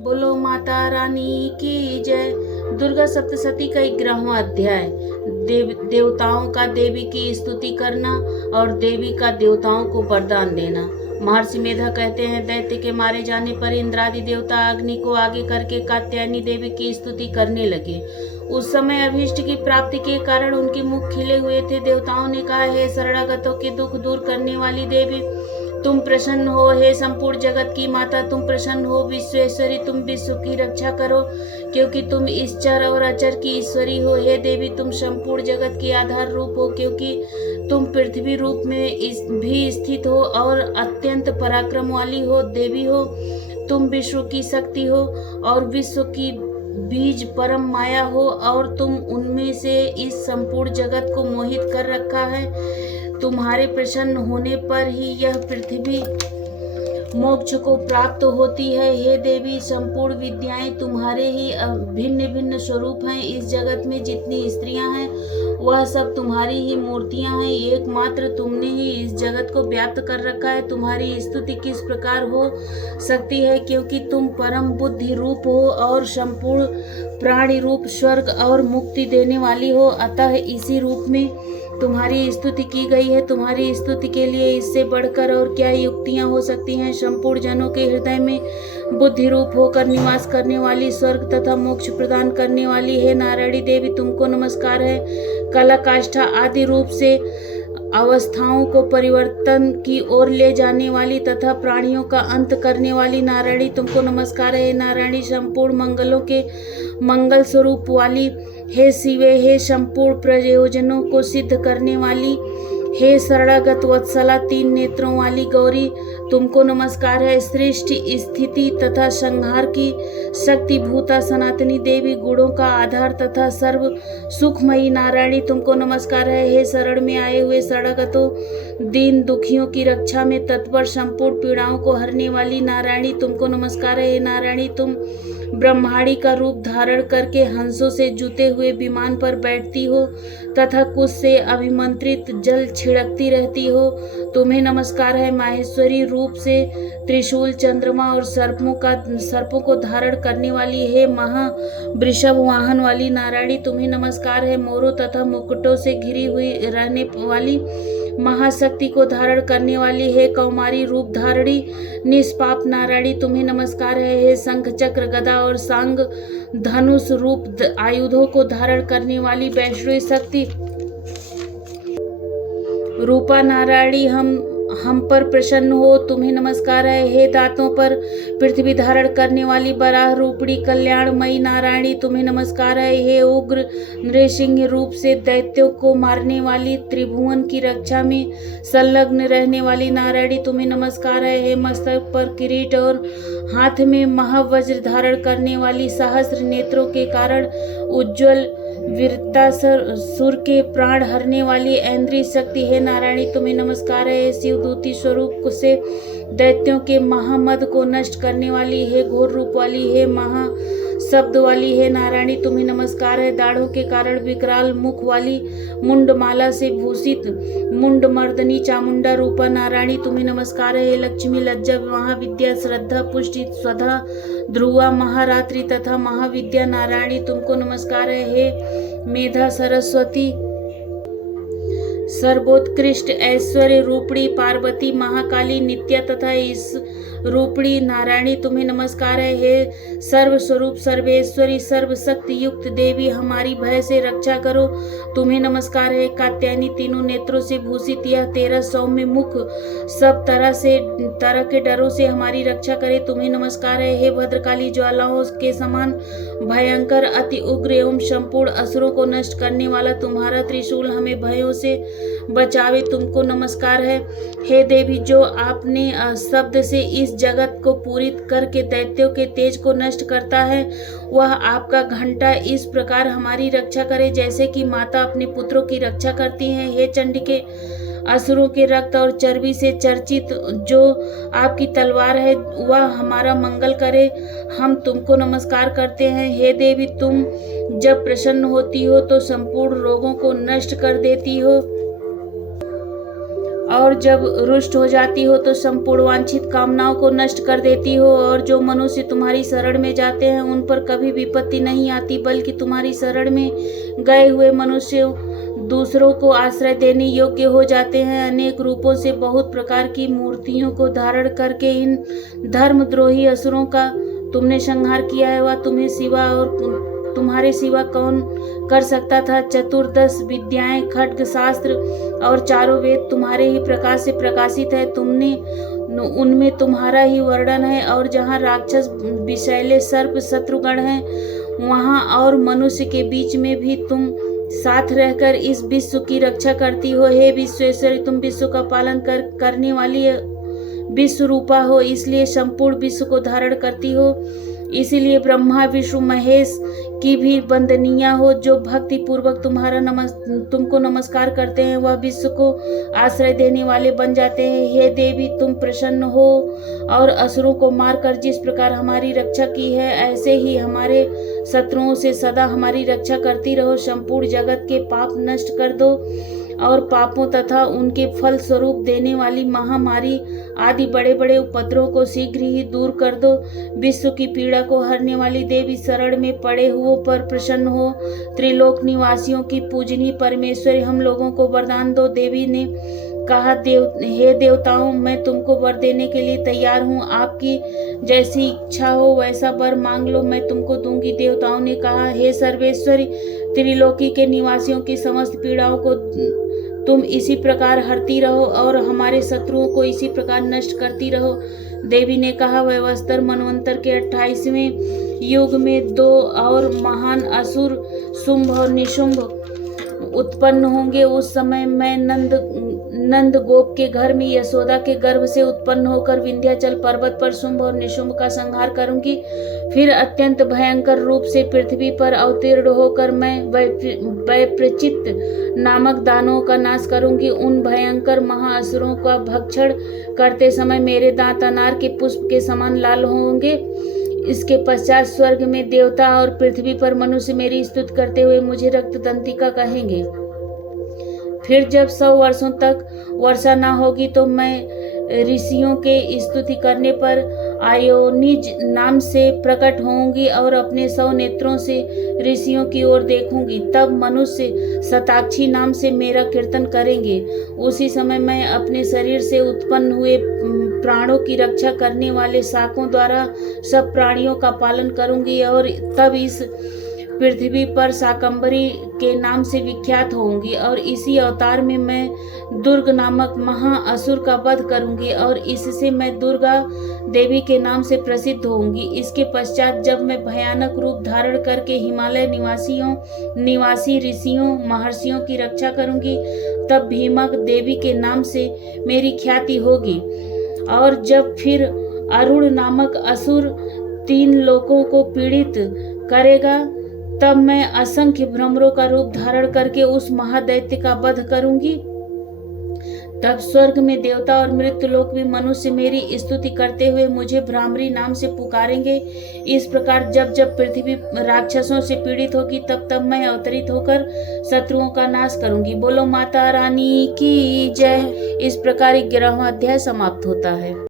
बोलो माता रानी की जय। दुर्गा सप्तशती का 11वां अध्याय। देवताओं का देवी की स्तुति करना और देवी का देवताओं को वरदान देना। महर्षि मेधा कहते हैं, दैत्य के मारे जाने पर इंद्रादि देवता अग्नि को आगे करके कात्यायनी देवी की स्तुति करने लगे। उस समय अभीष्ट की प्राप्ति के कारण उनके मुख खिले हुए थे। देवताओं ने कहा, हे शरणागतों के दुख दूर करने वाली देवी, तुम प्रसन्न हो। हे संपूर्ण जगत की माता, तुम प्रसन्न हो। विश्वेश्वरी, तुम विश्व की रक्षा करो, क्योंकि तुम इस चर और अचर की ईश्वरी हो। हे देवी, तुम संपूर्ण जगत की आधार रूप हो, क्योंकि तुम पृथ्वी रूप में भी स्थित हो और अत्यंत पराक्रम वाली हो। देवी हो, तुम विश्व की शक्ति हो और विश्व की बीज परम माया हो, और तुम उनमें से इस संपूर्ण जगत को मोहित कर रखा है। तुम्हारे प्रसन्न होने पर ही यह पृथ्वी मोक्ष को प्राप्त होती है। हे देवी, संपूर्ण विद्याएं तुम्हारे ही भिन्न भिन्न स्वरूप हैं। इस जगत में जितनी स्त्रियां हैं वह सब तुम्हारी ही मूर्तियां हैं। एकमात्र तुमने ही इस जगत को व्याप्त कर रखा है। तुम्हारी स्तुति किस प्रकार हो सकती है, क्योंकि तुम परम बुद्धि रूप हो और संपूर्ण प्राणी रूप, स्वर्ग और मुक्ति देने वाली हो। अतः इसी रूप में तुम्हारी स्तुति की गई है। तुम्हारी स्तुति के लिए इससे बढ़कर और क्या युक्तियां हो सकती हैं। संपूर्ण जनों के हृदय में बुद्धि रूप होकर निवास करने वाली, स्वर्ग तथा मोक्ष प्रदान करने वाली, हे नारायणी देवी, तुमको नमस्कार है। कला, काष्ठा आदि रूप से अवस्थाओं को परिवर्तन की ओर ले जाने वाली तथा प्राणियों का अंत करने वाली नारायणी, तुमको नमस्कार है। नारायणी, संपूर्ण मंगलों के मंगल स्वरूप वाली, हे शिवे, हे संपूर्ण प्रयोजनों को सिद्ध करने वाली, हे शरणागत वत्सला, 3 नेत्रों वाली गौरी, तुमको नमस्कार है। सृष्टि, स्थिति तथा संहार की शक्ति भूता सनातनी देवी, गुणों का आधार तथा सर्व सुखमयी नारायणी, तुमको नमस्कार है। हे शरण में आए हुए शरणागतों, दीन दुखियों की रक्षा में तत्पर, संपूर्ण पीड़ाओं को हरने वाली नारायणी, तुमको नमस्कार है। हे नारायणी, तुम ब्रह्माणी का रूप धारण करके हंसों से जुते हुए विमान पर बैठती हो तथा कुश से अभिमंत्रित जल छिड़कती रहती हो। तुम्हें नमस्कार है। माहेश्वरी रूप से त्रिशूल, चंद्रमा और सर्पों को धारण करने वाली, हे महा वृषभ वाहन वाली नारायणी, तुम्हें नमस्कार है। मोरों तथा मुकुटों से घिरी हुई रहने वाली, महाशक्ति को धारण करने वाली, हे कौमारी रूप धारणी निष्पाप नारायणी, तुम्हें नमस्कार है। हे शंख, चक्र, गदा और सांग धनुष रूप आयुधों को धारण करने वाली वैष्णवी शक्ति रूपा नारायणी, हम पर प्रसन्न हो, तुम्हें नमस्कार है। हे दांतों पर पृथ्वी धारण करने वाली बराह रूपणी कल्याणमयी नारायणी, तुम्हें नमस्कार है। हे उग्र नृसिंह रूप से दैत्यों को मारने वाली, त्रिभुवन की रक्षा में संलग्न रहने वाली नारायणी, तुम्हें नमस्कार है। हे मस्तक पर किरीट और हाथ में महावज्र धारण करने वाली, सहस्र नेत्रों के कारण उज्ज्वल वीरतासुर के प्राण हरने वाली ऐन्द्री शक्ति, हे नारायणी, तुम्हें नमस्कार है। शिवदूती स्वरूप से दैत्यों के महामद को नष्ट करने वाली, हे घोर रूप वाली, हे महा शब्द वाली, हे नारायणी, तुम्हें नमस्कार है। दाढ़ों के कारण विकराल मुख वाली, मुंडमाला से भूषित मुंड मर्दनी चामुंडा रूपा नारायणी, तुम्हें नमस्कार है। हे लक्ष्मी, लज्जा, महाविद्या, श्रद्धा, पुष्टि, स्वधा, ध्रुवा, महारात्रि तथा महाविद्या नारायणी, तुमको नमस्कार है। हे मेधा सरस्वती, सर्वोत्कृष्ट ऐश्वर्य रूपणी पार्वती, महाकाली, नित्या तथा इस रूपणी नारायणी, तुम्हें नमस्कार है। हे सर्वस्वरूप, सर्वेश्वरी, सर्वशक्ति युक्त देवी, हमारी भय से रक्षा करो, तुम्हें नमस्कार है। कात्यायनी, तीनों नेत्रों से भूषित, यह 13 सौम्य मुख सब तरह के डरों से हमारी रक्षा करे, तुम्हें नमस्कार है। हे भद्रकाली, ज्वालाओं के समान भयंकर, अति उग्र एवं संपूर्ण असुरों को नष्ट करने वाला तुम्हारा त्रिशूल हमें भयों से बचावे, तुमको नमस्कार है। हे देवी, जो आपने शब्द से इस जगत को पूरित करके दैत्यों के तेज को नष्ट करता है, वह आपका घंटा इस प्रकार हमारी रक्षा करे जैसे कि माता अपने पुत्रों की रक्षा करती है। हे चंडिके, असुरों के रक्त और चर्बी से चर्चित जो आपकी तलवार है वह हमारा मंगल करे, हम तुमको नमस्कार करते हैं। हे देवी, तुम जब प्रसन्न होती हो तो संपूर्ण रोगों को नष्ट कर देती हो और जब रुष्ट हो जाती हो तो संपूर्ण वांछित कामनाओं को नष्ट कर देती हो। और जो मनुष्य तुम्हारी शरण में जाते हैं उन पर कभी विपत्ति नहीं आती, बल्कि तुम्हारी शरण में गए हुए मनुष्य दूसरों को आश्रय देने योग्य हो जाते हैं। अनेक रूपों से बहुत प्रकार की मूर्तियों को धारण करके इन धर्मद्रोही असुरों का तुमने संहार किया है। वह तुम्हें सिवा और तुम्हारे सिवा कौन कर सकता था। चतुर्दश विद्याएं, खड्ग, शास्त्र और चारों वेद तुम्हारे ही प्रकाश से प्रकाशित है। उनमें तुम्हारा ही वर्णन है। और जहाँ राक्षस, विषैले, सर्प, शत्रुगण हैं, वहाँ और मनुष्य के बीच में भी तुम साथ रहकर इस विश्व की रक्षा करती हो। हे विश्वेश्वरी, तुम विश्व का पालन करने वाली विश्व रूपा हो, इसलिए संपूर्ण विश्व को धारण करती हो। इसीलिए ब्रह्मा, विष्णु, महेश की भी वंदनीय हो। जो भक्ति पूर्वक तुमको नमस्कार करते हैं वह विश्व को आश्रय देने वाले बन जाते हैं। हे देवी, तुम प्रसन्न हो और असुरों को मारकर जिस प्रकार हमारी रक्षा की है, ऐसे ही हमारे शत्रुओं से सदा हमारी रक्षा करती रहो। संपूर्ण जगत के पाप नष्ट कर दो और पापों तथा उनके फल स्वरूप देने वाली महामारी आदि बड़े बड़े उपद्रवों को शीघ्र ही दूर कर दो। विश्व की पीड़ा को हरने वाली देवी, शरण में पड़े हुओं पर प्रसन्न हो। त्रिलोक निवासियों की पूजनीय परमेश्वरी, हम लोगों को वरदान दो। देवी ने कहा, हे देवताओं, मैं तुमको वर देने के लिए तैयार हूँ। आपकी जैसी इच्छा हो वैसा वर मांग लो, मैं तुमको दूंगी। देवताओं ने कहा, हे सर्वेश्वरी, त्रिलोकी के निवासियों की समस्त पीड़ाओं को तुम इसी प्रकार हरती रहो और हमारे शत्रुओं को इसी प्रकार नष्ट करती रहो। देवी ने कहा, वैवस्तर मनवंतर के 28वें युग में 2 और महान असुर शुंभ और निशुंभ उत्पन्न होंगे। उस समय मैं नंद गोप के घर में यशोदा के गर्भ से उत्पन्न होकर विंध्याचल पर्वत पर शुंभ और निशुंभ का संहार करूंगी। फिर अत्यंत भयंकर रूप से पृथ्वी पर अवतीर्ण होकर मैं वैप्रचित नामक दानवों का नाश करूंगी। उन भयंकर महाअसुरों का भक्षण करते समय मेरे दांत अनार के पुष्प के समान लाल होंगे। इसके पश्चात स्वर्ग में देवता और पृथ्वी पर मनुष्य मेरी स्तुति करते हुए मुझे रक्तदंतिका कहेंगे। फिर जब 100 वर्षों तक वर्षा न होगी तो मैं ऋषियों के स्तुति करने पर आयोनिज नाम से प्रकट होंगी और अपने 100 नेत्रों से ऋषियों की ओर देखूंगी। तब मनुष्य शताक्षी नाम से मेरा कीर्तन करेंगे। उसी समय मैं अपने शरीर से उत्पन्न हुए प्राणों की रक्षा करने वाले शाकों द्वारा सब प्राणियों का पालन करूंगी और तब इस पृथ्वी पर शाकंभरी के नाम से विख्यात होंगी। और इसी अवतार में मैं दुर्ग नामक महाअसुर का वध करूंगी और इससे मैं दुर्गा देवी के नाम से प्रसिद्ध होंगी। इसके पश्चात जब मैं भयानक रूप धारण करके हिमालय निवासी ऋषियों महर्षियों की रक्षा करूंगी, तब भीमक देवी के नाम से मेरी ख्याति होगी। और जब फिर अरुण नामक असुर 3 लोकों को पीड़ित करेगा, तब मैं असंख्य भ्रमरों का रूप धारण करके उस महादैत्य का वध करूंगी। तब स्वर्ग में देवता और मृत्यु लोक में मनुष्य मेरी स्तुति करते हुए मुझे भ्रामरी नाम से पुकारेंगे। इस प्रकार जब जब पृथ्वी राक्षसों से पीड़ित होगी तब तब मैं अवतरित होकर शत्रुओं का नाश करूंगी। बोलो माता रानी की जय। इस प्रकार 11वां अध्याय समाप्त होता है।